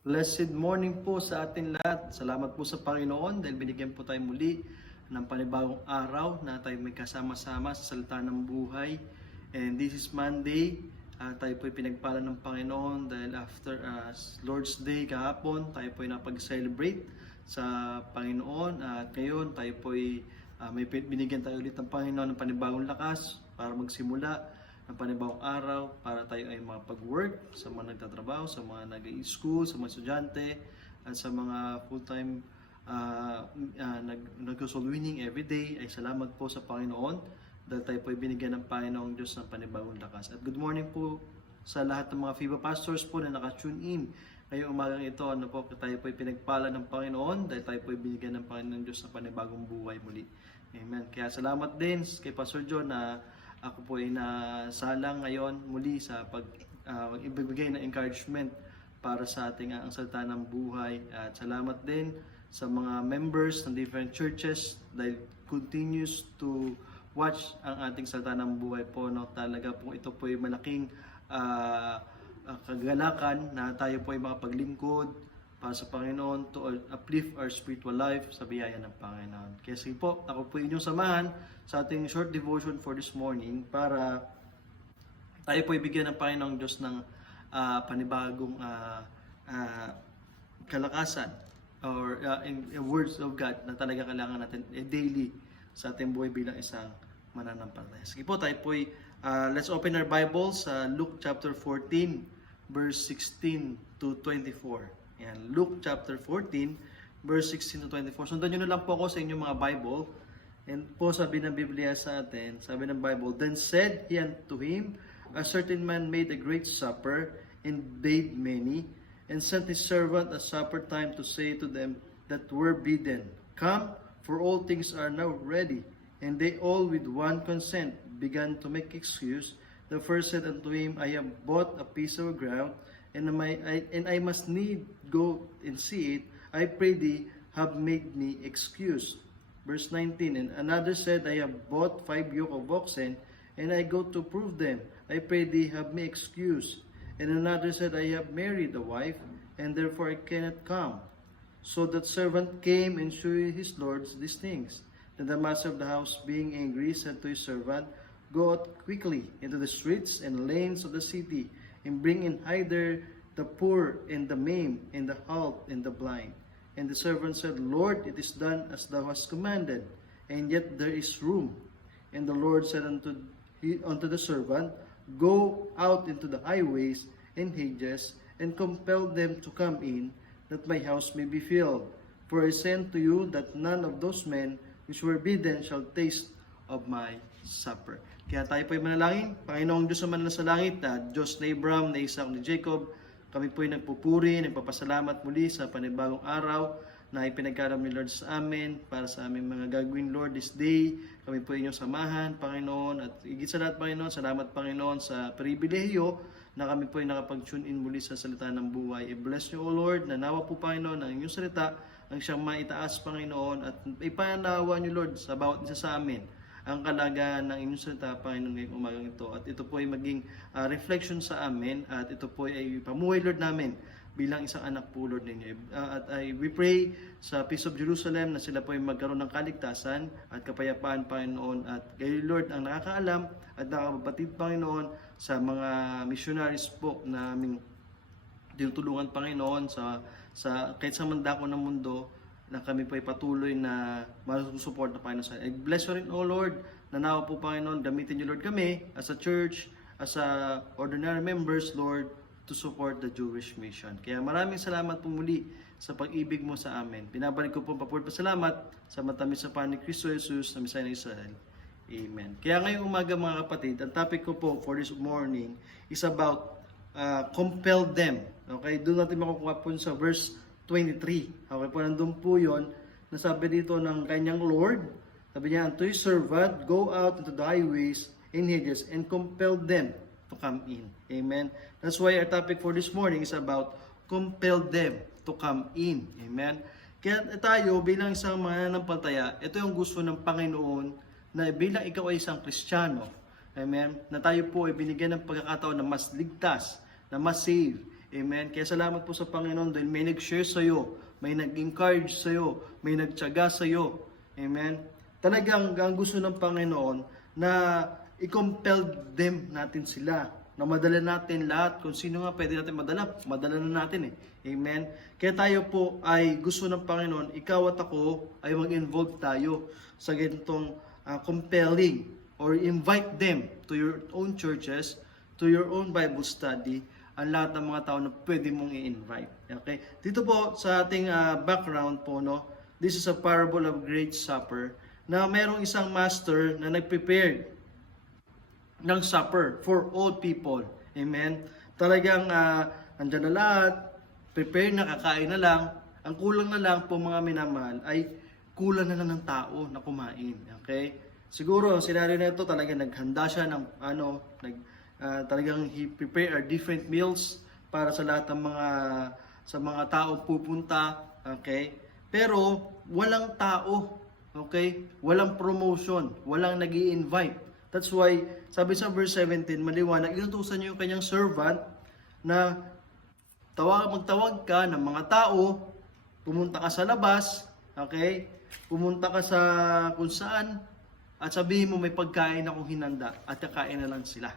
Blessed morning po sa atin lahat. Salamat po sa Panginoon dahil binigyan po tayo muli ng panibagong araw na tayo may kasama-sama sa salita ng buhay. And this is Monday. Tayo po ay pinagpala ng Panginoon dahil after Lord's Day kahapon, tayo po ay napag-celebrate sa Panginoon. At ngayon, tayo po ay may binigyan tayo ulit ng Panginoon ng panibagong lakas para magsimula ng panibagong araw para tayo ay makapag-work sa mga nagtatrabaho, sa mga nag-i-school, sa mga estudyante, at sa mga full-time nag-soul winning everyday. Ay salamat po sa Panginoon dahil tayo po ay binigyan ng Panginoong Diyos ng panibagong lakas. At good morning po sa lahat ng mga FIBA pastors po na naka-tune in ngayong umagang ito. Tayo po ay pinagpala ng Panginoon dahil tayo po ay binigyan ng Panginoong Diyos ng panibagong buhay muli. Amen. Kaya salamat din kay Pastor John na ako po ay nasalang ngayon muli sa ibibigay na encouragement para sa ating ang salita ng buhay. At salamat din sa mga members ng different churches dahil continues to watch ang ating salita ng buhay po. No? Talaga po ito po ay malaking kagalakan na tayo po ay makapaglingkod para sa Panginoon to uplift our spiritual life sa biyaya ng Panginoon. Kaya sige po, ako po inyong samahan sa ating short devotion for this morning para tayo po ibigyan ng Panginoong Diyos ng panibagong kalakasan or in words of God na talaga kailangan natin daily sa ating buhay bilang isang mananampalataya. Sige po, tayo po let's open our Bibles sa Luke chapter 14 verse 16 to 24. Yan, Luke chapter 14, verse 16 to 24. Sundan nyo na lang po ako sa inyong mga Bible. And po sabi ng Biblia sa atin, sabi ng Bible, "Then said he unto him, a certain man made a great supper, and bade many, and sent his servant at supper time to say to them that were bidden, Come, for all things are now ready. And they all with one consent began to make excuse. The first said unto him, I have bought a piece of ground, and I must need go and see it. I pray thee, have made me excuse." Verse 19, "And another said, I have bought 5 yoke of oxen, and I go to prove them. I pray thee, have me excuse. And another said, I have married a wife, and therefore I cannot come. So that servant came and shewed his lords these things. Then the master of the house, being angry, said to his servant, Go out quickly into the streets and lanes of the city, and bring in hither the poor and the maimed and the halt and the blind. And the servant said, Lord, it is done as thou hast commanded, and yet there is room. And the Lord said unto the servant, Go out into the highways and hedges, and compel them to come in, that my house may be filled. For I send to you that none of those men which were bidden shall taste of my supper." Kaya tayo po ay manalangin. Panginoong Diyos naman na sa langit, na Diyos na Abraham, na Isaac, ni Jacob, kami po ay nagpupuri, nagpapasalamat muli sa panibagong araw na ipinagkaroon ni Lord sa amin, para sa aming mga gagawin, Lord, this day. Kami po ay inyong samahan, Panginoon, at higit sa lahat, Panginoon, salamat, Panginoon, sa pribilehiyo na kami po ay nakapag-tune in muli sa salita ng buhay. I-bless niyo, O Lord, na nawa po, Panginoon, ang inyong salita, ang siyang maitaas, Panginoon, at ipanawa niyo, Lord, sa bawat isa sa amin, ang kalagayan ng inyong salita, Panginoon, ngayong umagang ito. At ito po ay maging reflection sa amin, at ito po ay pamuhay, Lord, namin bilang isang anak po, Lord, ninyo. We pray sa Peace of Jerusalem na sila po ay magkaroon ng kaligtasan at kapayapaan, Panginoon. At kayo, Lord, ang nakakaalam at nakakabatid, Panginoon, sa mga missionaries po na aming tinutulungan, Panginoon, sa kahit sa mandako ng mundo, na kami po ay patuloy na masusupport na Panginoon sa I bless you rin, O Lord, na nawa po, Panginoon, gamitin niyo, Lord, kami as a church, as a ordinary members, Lord, to support the Jewish mission. Kaya maraming salamat po muli sa pag-ibig mo sa amin. Binabalik ko po papuri pasalamat sa matamis sa pan ni Kristo Jesus na Messiah ng Israel. Amen. Kaya ngayong umaga, mga kapatid, ang topic ko po for this morning is about compel them. Okay, doon natin makukuha po sa verse 23. Okay po, nandun po yun, nasabi dito ng kanyang Lord, sabi niya, unto his servant, go out into the highways and hedges and compel them to come in. Amen. That's why our topic for this morning is about compel them to come in. Amen. Kaya tayo bilang isang mananampalataya, ito yung gusto ng Panginoon na bilang ikaw ay isang Kristiyano, amen, na tayo po ay binigyan ng pagkakataon na mas ligtas, na mas save, Amen. Kaya salamat po sa Panginoon dahil may nag-share sa'yo, may nag-encourage sa'yo, may nagtiyaga sa'yo. Amen. Talagang ang gusto ng Panginoon na i-compel them natin sila, na madala natin lahat. Kung sino nga pwede natin madala na natin eh. Amen. Kaya tayo po ay gusto ng Panginoon, ikaw at ako ay mag-involve tayo sa ganitong compelling or invite them to your own churches, to your own Bible study, ang lahat ng mga tao na pwede mong i-invite. Okay? Dito po sa ating background po, no, this is a parable of Great Supper, na merong isang master na nag-prepare ng supper for all people. Amen? Talagang andyan na lahat, prepare na, kakain na lang. Ang kulang na lang po mga minamahal ay kulang na lang ng tao na kumain. Okay? Siguro ang senaryo na ito talagang naghanda siya ng talagang he prepare different meals para sa lahat ng mga taong pupunta. Okay? Pero walang tao. Okay? Walang promotion, walang nag-i-invite. That's why sabi sa verse 17, maliwanag, inutusan niya yung kanyang servant na magtawag ka ng mga tao, pumunta ka sa labas, okay? Pumunta ka sa kung saan at sabihin mo may pagkain akong hinanda at kakain na lang sila.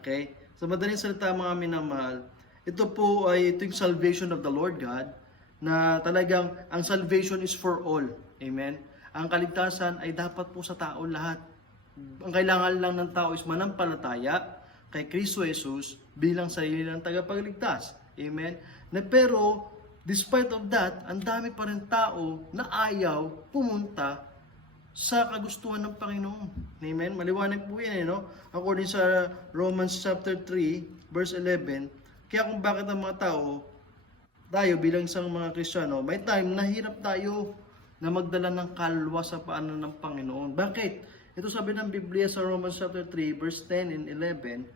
Okay? Sa madaling salita mga minamahal, ito yung salvation of the Lord God, na talagang ang salvation is for all. Amen? Ang kaligtasan ay dapat po sa tao lahat. Ang kailangan lang ng tao is manampalataya kay Kristo Jesus bilang sarili ng tagapagligtas. Amen? Pero, despite of that, ang dami pa rin tao na ayaw pumunta sa kagustuhan ng Panginoon. Amen? Maliwanag po yan, no? According sa Romans chapter 3, verse 11, kaya kung bakit ang mga tao, tayo bilang isang mga Kristiyano, may time nahirap tayo na magdala ng kalwa sa paanan ng Panginoon. Bakit? Ito sabi ng Biblia sa Romans chapter 3, verse 10 and 11,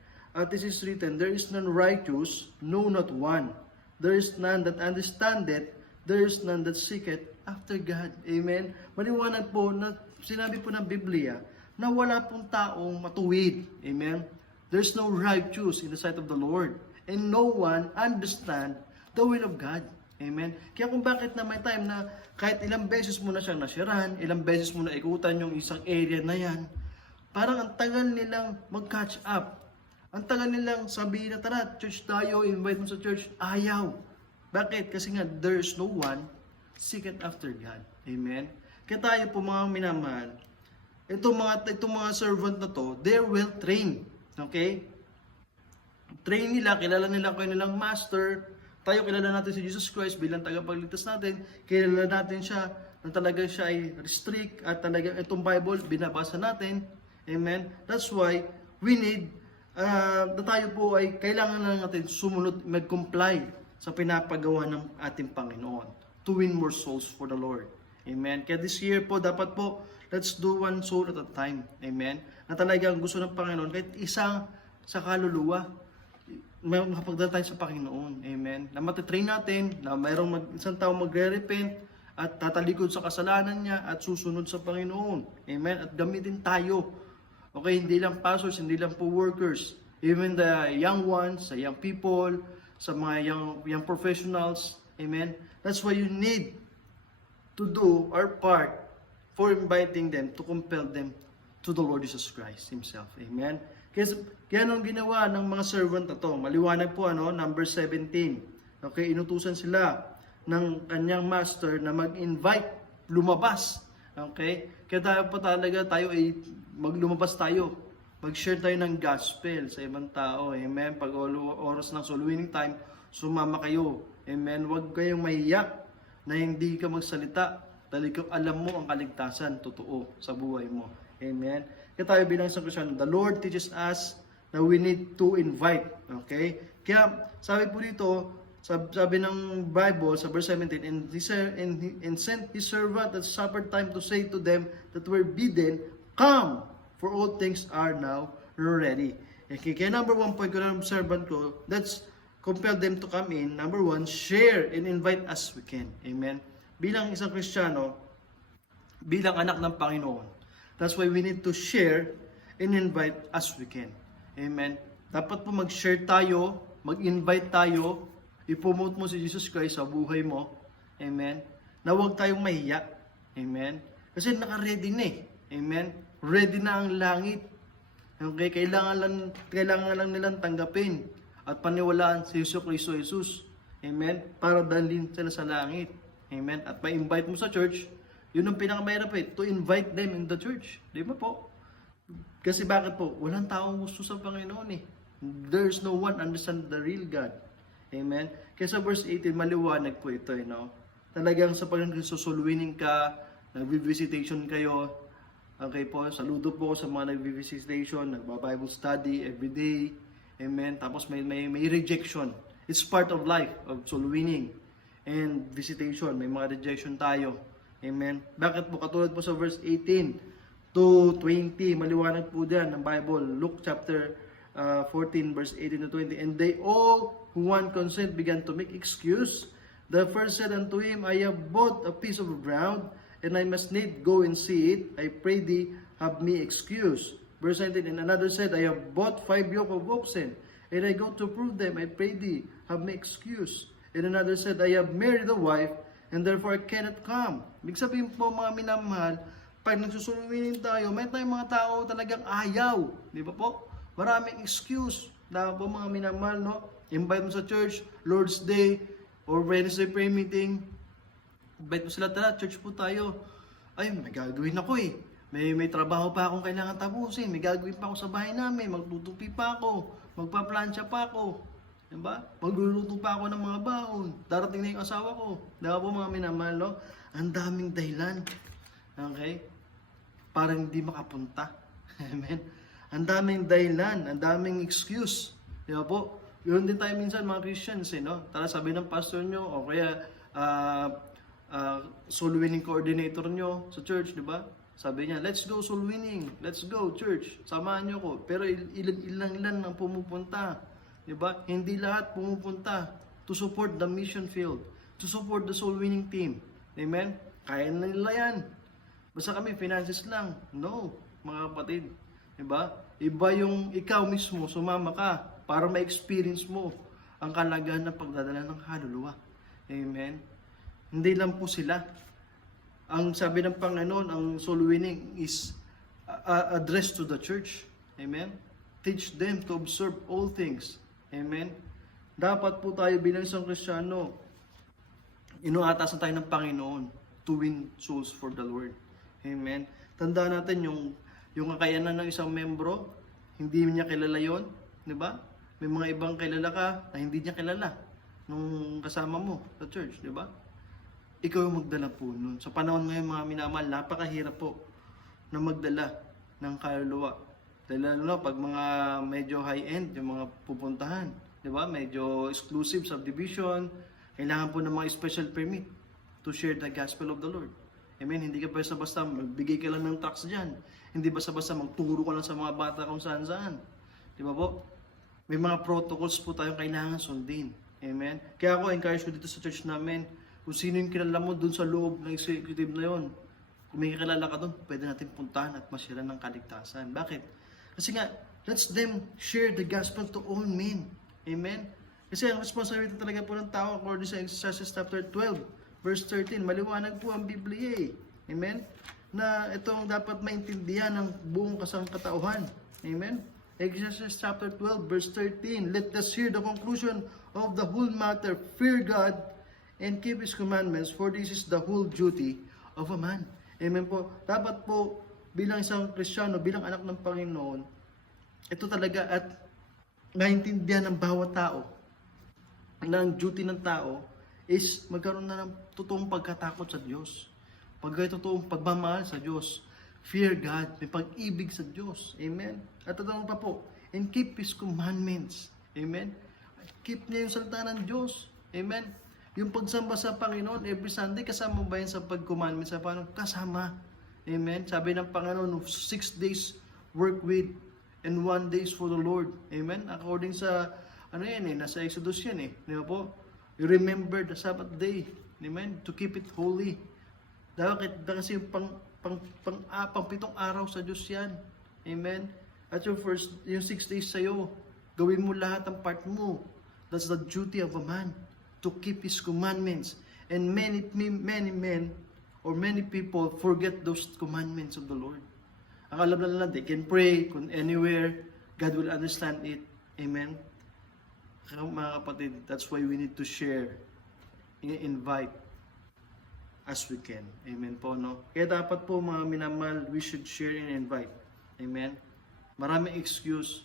this is written, there is none righteous, no not one. There is none that understandeth, there is none that seeketh after God. Amen? Maliwanag po na sinabi po ng Biblia na wala pong taong matuwid. Amen? There's no righteous in the sight of the Lord. And no one understand the will of God. Amen? Kaya kung bakit na may time na kahit ilang beses mo na siyang nasirahan, ilang beses mo na ikutan yung isang area na yan, parang ang tagal nilang mag-catch up. Ang tagal nilang sabihin na tara, church tayo, invite mo sa church. Ayaw. Bakit? Kasi nga, there's no one seeketh after God. Amen? Kaya tayo po mga minamahal, itong mga servant na to, they're well trained. Okay? Train nila, kilala nila kung nilang master. Tayo kilala natin si Jesus Christ bilang tagapagligtas natin. Kilala natin siya na talaga siya ay strict at talagang itong Bible binabasa natin. Amen? That's why we need na tayo po ay kailangan na natin sumunod, mag-comply sa pinapagawa ng ating Panginoon to win more souls for the Lord. Amen? Kaya this year po, dapat po, let's do one soul at a time. Amen? Na talagang gusto ng Panginoon, kahit isang sa kaluluwa, may makapagdala tayo sa Panginoon. Amen? Na matitrain natin, na mayroong isang tao magre-repent at tatalikod sa kasalanan niya at susunod sa Panginoon. Amen? At gamitin tayo. Okay, hindi lang pastors, hindi lang po workers. Even the young ones, the young people, sa mga young professionals. Amen? That's why you need to do our part for inviting them, to compel them to the Lord Jesus Christ Himself. Amen? Kaya nung ginawa ng mga servant na to, maliwanag po, number 17. Okay, inutusan sila ng kanyang master na mag-invite, lumabas. Okay? Kaya tayo ay maglumabas tayo. Mag-share tayo ng gospel sa ibang tao. Amen? Pag oras ng soul winning time, sumama kayo. Amen? Huwag kayong mahiyak na hindi ka magsalita. Talagang alam mo ang kaligtasan, totoo, sa buhay mo. Amen? Kaya tayo bilang isang Kristiyano, the Lord teaches us na we need to invite. Okay? Kaya sabi po dito, sabi ng Bible sa verse 17, and sent His servant at supper time to say to them that were bidden, come, for all things are now ready. Okay, kaya number 1 point ko ng servant ko, let's compel them to come in. Number 1, share and invite as we can. Amen? Bilang isang Kristiyano, bilang anak ng Panginoon, that's why we need to share and invite as we can. Amen? Dapat po mag-share tayo, mag-invite tayo, I-promote mo si Jesus Christ sa buhay mo. Amen. Na huwag tayong mahiya. Amen. Kasi naka-ready na eh. Amen. Ready na ang langit. Okay, kailangan lang nilang tanggapin at paniwalaan si Kristo Jesus. Amen. Para dalhin sila sa langit. Amen. At ma-invite mo sa church, yun ang pinakamahirap eh, to invite them in the church. Di ba po? Kasi bakit po? Walang taong gusto sa Panginoon eh. There's no one understand the real God. Amen. Kaya sa verse 18, maliwanag po ito, talagang sa Panginoon Kristo, sulwinin ka, nag-visitation kayo. Okay po, saludo po sa mga nag-visitation, nagba-Bible study every day. Amen. Tapos may rejection. It's part of life, of soul winning and visitation. May mga rejection tayo. Amen. Bakit po? Katulad po sa verse 18 to 20, maliwanag po dyan ng Bible. Luke chapter 14 verse 18 to 20. And they all who want consent began to make excuse. The first said unto him, I have bought a piece of ground, and I must need go and see it. I pray thee, have me excuse. Verse 19, and another said, I have bought 5 yoke of oxen, and I go to prove them. I pray thee, have me excuse. And another said, I have married a wife, and therefore I cannot come. Ibig sabihin po, mga minamahal, pag nagsusulungin tayo, may tayong mga tao talagang ayaw. Di ba po? Maraming excuse. Dahil po mga minamahal, no? Invite mo sa church, Lord's Day, or Wednesday prayer meeting. Invite mo sila, tara, church po tayo. Ay, may gagawin ako eh. May trabaho pa akong kailangan tapusin. May gagawin pa ako sa bahay namin. Magtutupi pa ako. Magpaplansya pa ako. Diba? Magluluto pa ako ng mga baon. Darating na yung asawa ko. Diba po mga minamahal, no? Ang daming dahilan. Okay? Parang hindi makapunta. Amen? Ang daming dahilan. Ang daming excuse. Diba po? Yun din tayo minsan mga Christians, no? Tara, sabi ng pastor nyo, o kaya soul winning coordinator nyo sa church, di ba? Sabi niya, let's go soul winning, let's go church, samahan nyo ko. Pero ilang ang pumupunta, di ba? Hindi lahat pumupunta to support the mission field, to support the soul winning team. Amen? Kaya na nila yan. Basta kami, finances lang. No, mga kapatid. Di ba? Iba yung ikaw mismo, sumama ka para ma-experience mo ang kalagahan ng pagdadala ng kaluluwa. Amen? Hindi lang po sila. Ang sabi ng Panginoon, ang soul winning is addressed to the church. Amen? Teach them to observe all things. Amen? Dapat po tayo bilang isang Kristiyano, inuatasan tayo ng Panginoon to win souls for the Lord. Amen? Tandaan natin yung kakayanan ng isang membro, hindi niya kilala yon, di ba? May mga ibang kilala ka na hindi niya kilala nung kasama mo sa church, di ba? Ikaw yung magdala po nun. Sa panahon ngayon mga minamahal, napakahirap po na magdala ng kaluluwa. Dahil lalo pag mga medyo high-end, yung mga pupuntahan, di ba? Medyo exclusive subdivision, kailangan po ng mga special permit to share the gospel of the Lord. Amen? Hindi ka basta-basta magbigay ka lang ng tax dyan. Hindi basta-basta magturo ka lang sa mga bata kung saan-saan. Di ba po? May mga protocols po tayong kailangan sundin. Amen? Kaya ako encourage ko dito sa church namin, kung sino yung kilala mo dun sa loob ng executive na yon, kung may kilala ka dun, pwede natin puntahan at masira ng kaligtasan. Bakit? Kasi nga, let them share the gospel to all men. Amen? Kasi ang responsibility talaga po ng tao, according sa Exodus chapter 12, verse 13, maliwanag po ang Biblia eh. Amen? Na itong dapat maintindihan ng buong kasangkatauhan. Amen? Exodus chapter 12, verse 13, let us hear the conclusion of the whole matter. Fear God and keep His commandments, for this is the whole duty of a man. Amen po. Dapat po, bilang isang Kristiyano, bilang anak ng Panginoon, ito talaga at naintindihan ng bawat tao na ang duty ng tao is magkaroon na ng totoong pagkatakot sa Diyos. Totoong pagmamahal sa Diyos. Fear God, may pag-ibig sa Diyos. Amen? At tatawag pa po, and keep His commandments. Amen? Keep niya yung salita ng Diyos. Amen? Yung pagsamba sa Panginoon, every Sunday, kasama ba yan sa pag-commandment sa Panginoon? Kasama. Amen? Sabi ng Panginoon, 6 days work with, and 1 days for the Lord. Amen? According sa, nasa Exodus yan eh. Di ba po? You remember the Sabbath day. Amen? To keep it holy. Dapat kasi yung pang-pitong araw sa Diyos yan. Amen? At yung 6 days sa'yo, gawin mo lahat ang part mo. That's the duty of a man. to keep His commandments. And many men or many people forget those commandments of the Lord. Ang alam na nila, they can pray kung anywhere, God will understand it. Amen? Mga kapatid, that's why we need to share, invite as we can. Amen po, no? Kaya dapat po mga minamahal, we should share and invite. Amen? Maraming excuse.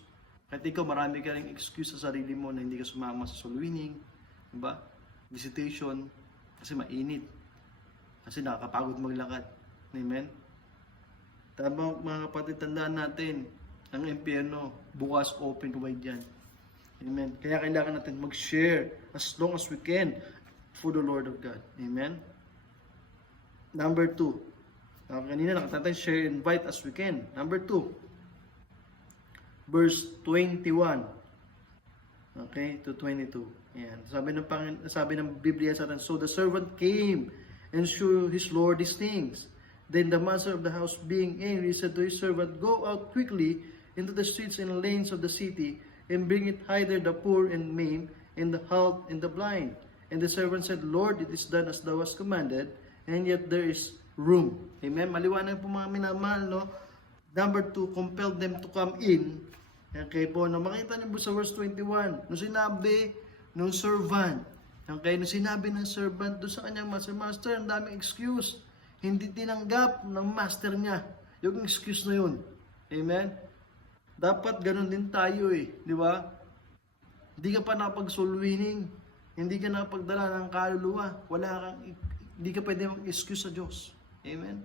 Kahit ikaw, marami ka rin excuse sa sarili mo na hindi ka sumama sa soul winning, diba? Visitation, kasi mainit. Kasi nakakapagod maglakad. Amen? Tama mga kapatid, tandaan natin, ang impyerno, bukas open wide yan. Amen? Kaya kailangan natin mag-share as long as we can for the Lord of God. Amen? Number 2. Kanina nakatantay, share, invite as we can. Number 2. Verse 21. Okay, to 22. Ayan. Sabi ng Biblia sa atin, so the servant came and showed his Lord these things. Then the master of the house, being angry, said to his servant, go out quickly into the streets and lanes of the city, and bring it hither the poor and maimed, and the halt and the blind. And the servant said, Lord, it is done as thou hast commanded, and yet there is room. Amen? Maliwanag po mga minamahal, no? Number 2, compel them to come in. Okay po, no? Makita niyo po sa verse 21, nung sinabi nung servant, okay, nung sinabi ng servant doon sa kanyang master, ang daming excuse. Hindi tinanggap ng master niya yung excuse na yun. Amen? Dapat ganun din tayo di ba? Hindi ka pa napag-soul winning, hindi ka napagdala ng kaluluwa, hindi ka pwede mag-excuse sa Diyos. Amen?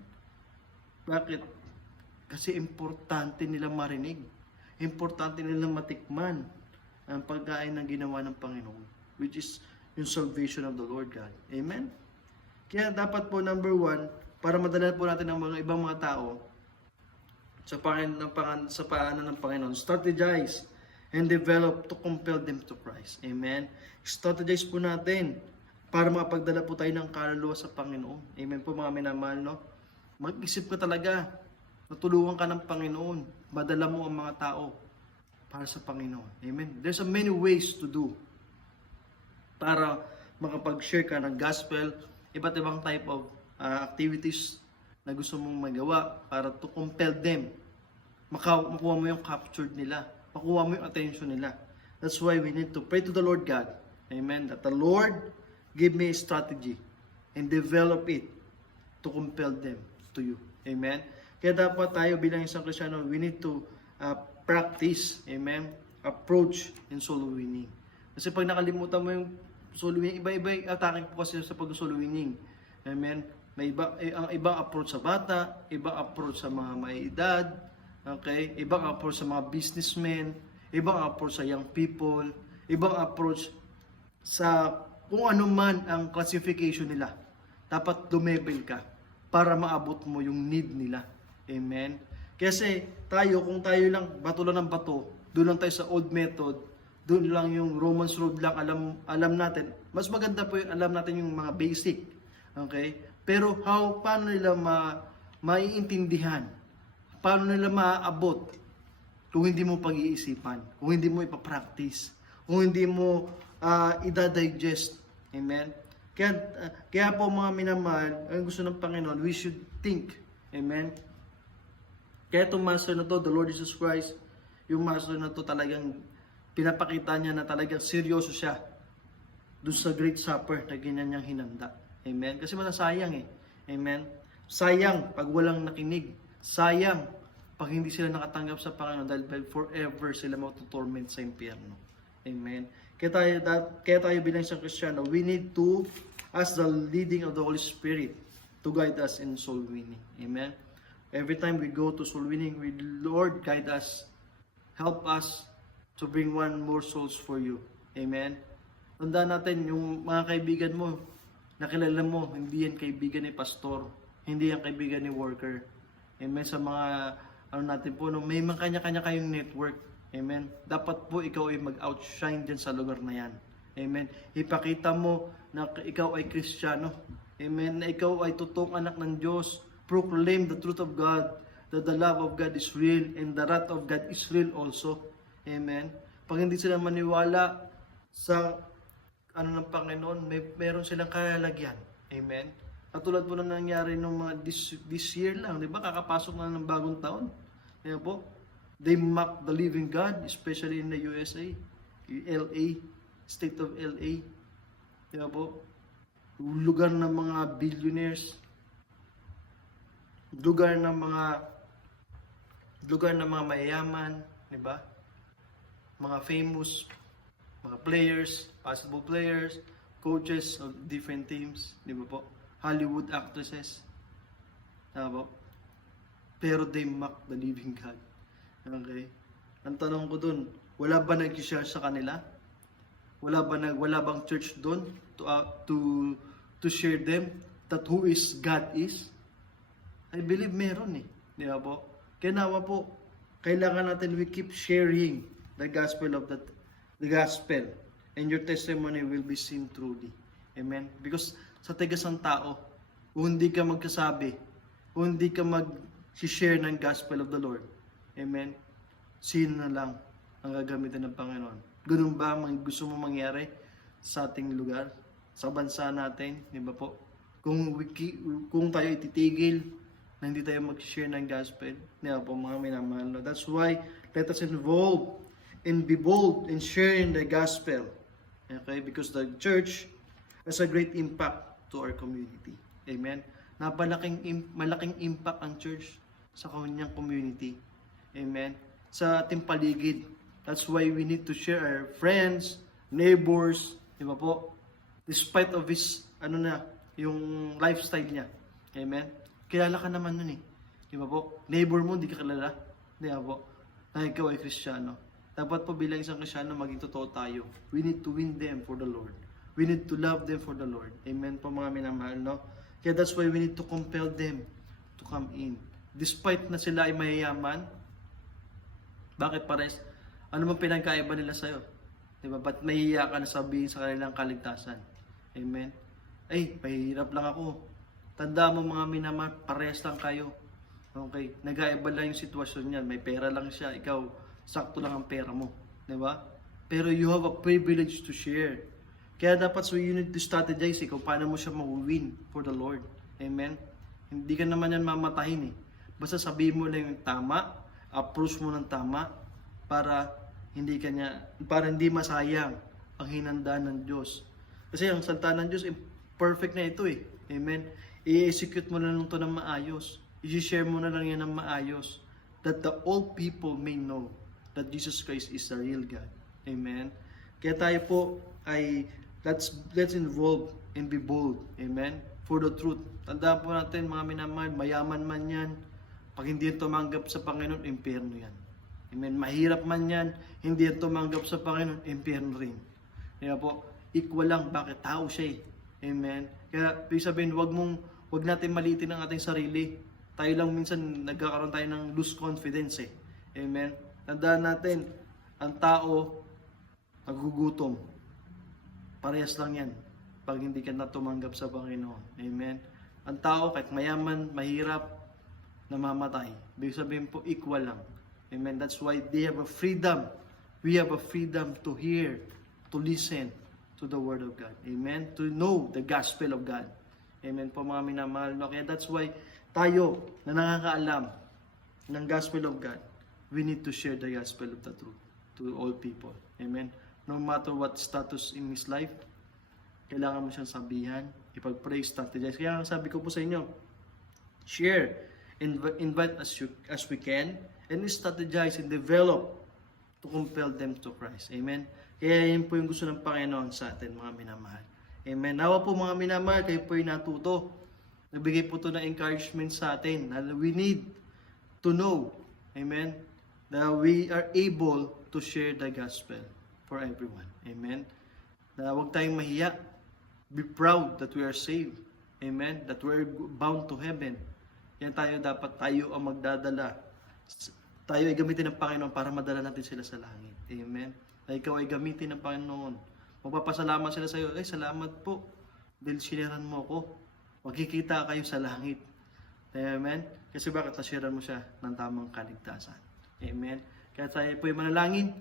Bakit? Kasi importante nilang marinig. Importante nilang matikman ang pagkain na ginawa ng Panginoon, which is yung salvation of the Lord God. Amen? Kaya dapat po, number 1, para madala po natin ang mga ibang mga tao sa paanan ng Panginoon, strategize and develop to compel them to Christ. Amen? Strategize po natin para makapagdala po tayo ng kaluluwa sa Panginoon. Amen po mga minamahal, no? Mag-isip ka talaga, natulungan ka ng Panginoon, madala mo ang mga tao para sa Panginoon. Amen? There's a many ways to do para makapag-share ka ng gospel, iba't ibang type of activities na gusto mong magawa para to compel them. Makuha mo yung captured nila, makuha mo yung attention nila. That's why we need to pray to the Lord God. Amen? That the Lord give me a strategy and develop it to compel them to you. Amen? Kaya dapat tayo bilang isang Kristiyano, we need to practice, amen, approach in soul winning. Kasi pag nakalimutan mo yung soul winning, iba-iba yung attacking po kasi sa pag-soul winning. Amen? May ang ibang approach sa bata, ibang approach sa mga may edad, okay? Ibang approach sa mga businessmen, ibang approach sa young people, ibang approach sa kung ano man ang classification nila. Dapat dumebel ka para maabot mo yung need nila. Amen? Kasi kung tayo lang, bato lang ng bato, doon lang tayo sa old method, doon lang yung Romans road lang alam natin. Mas maganda po yung alam natin yung mga basic. Okay? Pero paano nila maiintindihan? Paano nila maaabot kung hindi mo pag-iisipan, kung hindi mo ipapractice, kung hindi mo ida-digest. Amen? Kaya po mga minamahal, ang gusto ng Panginoon, we should think. Amen? Kaya itong master na to, the Lord Jesus Christ, yung master na to talagang pinapakita niya na talagang seryoso siya doon sa Great Supper na ganyan niyang hinanda. Amen? Kasi masasayang Amen? Sayang pag walang nakinig. Sayang pag hindi sila nakatanggap sa Panginoon dahil forever sila matutorment sa impyerno. Amen? Kaya tayo bilang isang Kristiyano, we need to ask the leading of the Holy Spirit to guide us in soul winning. Amen? Every time we go to soul winning, Lord, guide us. Help us to bring one more souls for you. Amen? Tandaan natin, yung mga kaibigan mo, nakilala mo, hindi yan kaibigan ni pastor, hindi yan kaibigan ni worker. Amen? Sa mga, natin po, may mga kanya-kanya kayong network. Amen? Dapat po ikaw ay mag-outshine dyan sa lugar na yan. Amen? Ipakita mo na ikaw ay Kristiyano. Amen? Na ikaw ay totoong anak ng Diyos. Proclaim the truth of God, that the love of God is real and the wrath of God is real also. Amen? Pag hindi sila maniwala sa ano ng Panginoon, meron silang kalalagyan. Amen? Katulad po na nangyari nung mga this year lang, di ba? Kakapasok na ng bagong taon. Kaya po, they mock the living God, especially in the USA, LA, state of LA. Kaya po, lugar ng mga billionaires, lugar ng mga mayayaman, di ba? Mga famous, mga players, basketball players, coaches of different teams, di ba po? Hollywood actresses, di ba po? Pero they mock the living God. Okay? Ang tanong ko dun, wala ba nag-share sa kanila? Wala bang church doon to share them that who is God is? I believe meron eh. Di ba po? Kaya nawa po, kailangan natin we keep sharing the gospel and your testimony will be seen truly. Amen? Because sa tigas ng tao, kung hindi ka magkasabi, kung hindi ka mag-share ng gospel of the Lord, amen, sino na lang ang gagamitin ng Panginoon? Ganun ba ang gusto mo mangyari sa ating lugar, sa bansa natin, di ba po? Kung tayo ititigil na hindi tayo mag-share ng gospel, di ba po mga minamahal? That's why let us involve and be bold in sharing the gospel. Okay? Because the church has a great impact to our community. Amen? Malaking impact ang church sa kanyang community. Amen? Sa ating paligid. That's why we need to share our friends, neighbors, di ba po? Despite of his, yung lifestyle niya. Amen? Kilala ka naman nun eh. Di ba po? Neighbor mo, di ka kilala. Di ba po? Na ikaw ay Kristiyano. Dapat po bilang isang Kristiyano, maging totoo tayo. We need to win them for the Lord. We need to love them for the Lord. Amen po mga minamahal, no? Kaya that's why we need to compel them to come in. Despite na sila ay mayayaman, bakit pares? Ano bang pinagkaiba nila sa'yo? Diba? Ba't mahihiya ka na sabihin sa kanilang kaligtasan? Amen? Ay, mahirap lang ako. Tanda mo mga minamahal, parehas lang kayo. Okay? Nag-aiba lang yung sitwasyon niyan. May pera lang siya. Ikaw, sakto lang ang pera mo. Diba? Pero you have a privilege to share. Kaya dapat so you need to strategize kung paano mo siya ma-win for the Lord. Amen? Hindi ka naman yan mamatahin eh. Basta sabihin mo lang yung tama, approach mo ng tama, para hindi masayang ang hinanda ng Diyos. Kasi ang salita ng Diyos, perfect na ito eh. Amen? I-execute mo na lang ito ng maayos. I-share mo na lang yan ng maayos. That the all people may know that Jesus Christ is the real God. Amen? Kaya tayo po ay let's involve and be bold. Amen? For the truth. Tandaan po natin mga minamahal, mayaman man yan. Pag hindi yan tumanggap sa Panginoon, impyerno yan. Amen? Mahirap man yan, hindi yan tumanggap sa Panginoon, impyerno rin. Kaya po, equal lang, bakit tao siya eh. Amen? Kaya, ibig sabihin, wag natin maliitin ang ating sarili. Tayo lang minsan, nagkakaroon tayo ng loose confidence eh. Amen? Tandaan natin, ang tao, nagugutom. Parehas lang yan pag hindi ka na tumanggap sa Panginoon. Amen? Ang tao, kahit mayaman, mahirap, namamatay. Ibig sabihin po, equal lang. Amen? That's why they have a freedom. We have a freedom to hear, to listen to the Word of God. Amen? To know the gospel of God. Amen po mga minamahal. No? Kaya that's why tayo na nakakaalam ng gospel of God, we need to share the gospel of the truth to all people. Amen? No matter what status in his life, kailangan mo siyang sabihan, ipag-pray, strategize. Kaya sabi ko po sa inyo, share, invite as we can, and strategize and develop to compel them to Christ. Amen? Kaya yun po yung gusto ng Panginoon sa atin, mga minamahal. Amen? Nawa po mga minamahal, kayo po yung natuto. Nagbigay po ito ng encouragement sa atin. We need to know, amen, that we are able to share the gospel for everyone. Amen? Na huwag tayong mahiya. Be proud that we are saved. Amen? That we are bound to heaven. Yan tayo ang magdadala. Tayo ay gamitin ng Panginoon para madala natin sila sa langit. Amen? Na ikaw ay gamitin ng Panginoon. Magpapasalamat sila sa iyo. Ay, salamat po. Dahil siniran mo ko. Magkikita kayo sa langit. Amen? Kasi bakit nasiran mo siya ng tamang kaligtasan? Amen? Kaya tayo po ay manalangin.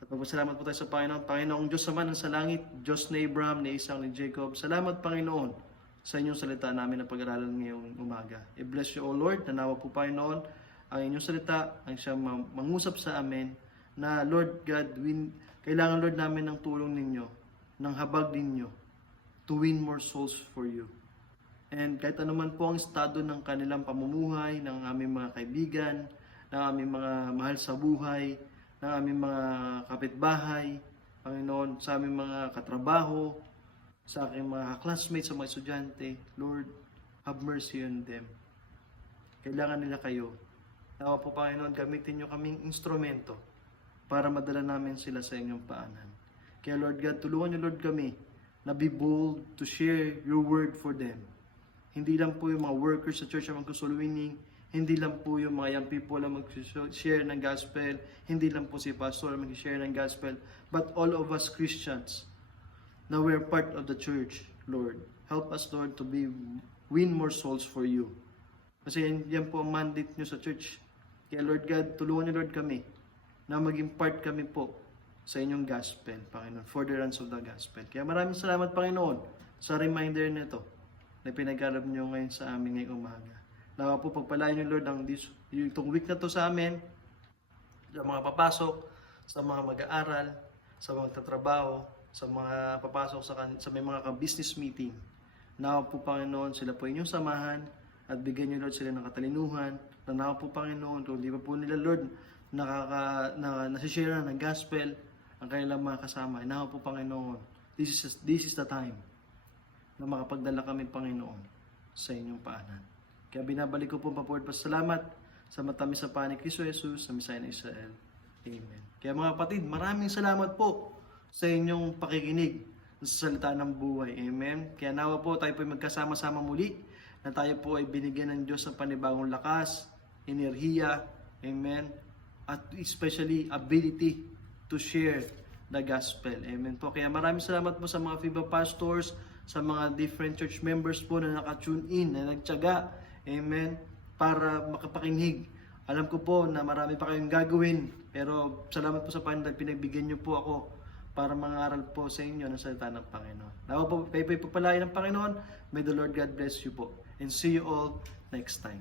At Nagpapasalamat po tayo sa Panginoon. Panginoong Diyos naman sa langit, Diyos ni Abraham, ni Isaac, ni Jacob. Salamat Panginoon sa inyong salita namin na pag-aralan ngayong umaga. I bless you, O Lord. Nanawa po Panginoon ang inyong salita, ang siyang mangusap sa amin na Lord God, kailangan Lord namin ng tulong ninyo, ng habag ninyo to win more souls for you. And kahit anuman po ang estado ng kanilang pamumuhay, ng aming mga kaibigan, ng aming mga mahal sa buhay, ng aming mga kapitbahay, Panginoon, sa aming mga katrabaho, sa aking mga classmates, sa mga estudyante, Lord, have mercy on them. Kailangan nila kayo. Nawa po, Panginoon, gamitin nyo kaming instrumento para madala namin sila sa inyong paanan. Kaya Lord God, tulungan nyo Lord kami na be bold to share your word for them. Hindi lang po yung mga workers sa church ang mag-soul winning, hindi lang po yung mga young people ang mag-share ng gospel, hindi lang po si pastor ang mag-share ng gospel, but all of us Christians na we're part of the church, Lord. Help us, Lord, to win more souls for you. Kasi yan po ang mandate nyo sa church. Kaya Lord God, tulungan nyo Lord kami na maging part kami po sa inyong gospel, Panginoon, furtherance of the gospel. Kaya maraming salamat, Panginoon, sa reminder nito na pinag-arap nyo ngayon sa amin ngayong umaga. Nawa po pagpalain nyo, Lord, itong week na to sa amin, sa mga papasok, sa mga mag-aaral, sa mga tatrabaho, sa mga papasok sa may mga business meeting. Nawa po, Panginoon, sila po inyong samahan at bigyan nyo, Lord, sila ng katalinuhan. Nawa po, Panginoon, kung di pa po nila, Lord, nasishare ng gospel ang kanilang mga kasama. Nawa po, Panginoon, this is the time na makapagdala kami, Panginoon, sa inyong paanan. Kaya binabalik ko po papawid pasalamat sa matamis sa paan ni Kristo Jesus sa Misaya ng Israel. Amen. Kaya mga kapatid, maraming salamat po sa inyong pakikinig sa salita ng buhay. Amen. Kaya nawa po tayo po ay magkasama-sama muli na tayo po ay binigyan ng Diyos ng panibagong lakas, enerhiya, amen, at especially ability to share the gospel. Amen po. Kaya maraming salamat po sa mga FIBA pastors, sa mga different church members po na naka-tune in, na nagtiyaga, amen, para makapakinig. Alam ko po na marami pa kayong gagawin, pero salamat po sa Panginoon, pinagbigyan niyo po ako para mangaral po sa inyo ng salita ng Panginoon. Nawa po, kayo po palain ng Panginoon. May the Lord God bless you po. And see you all next time.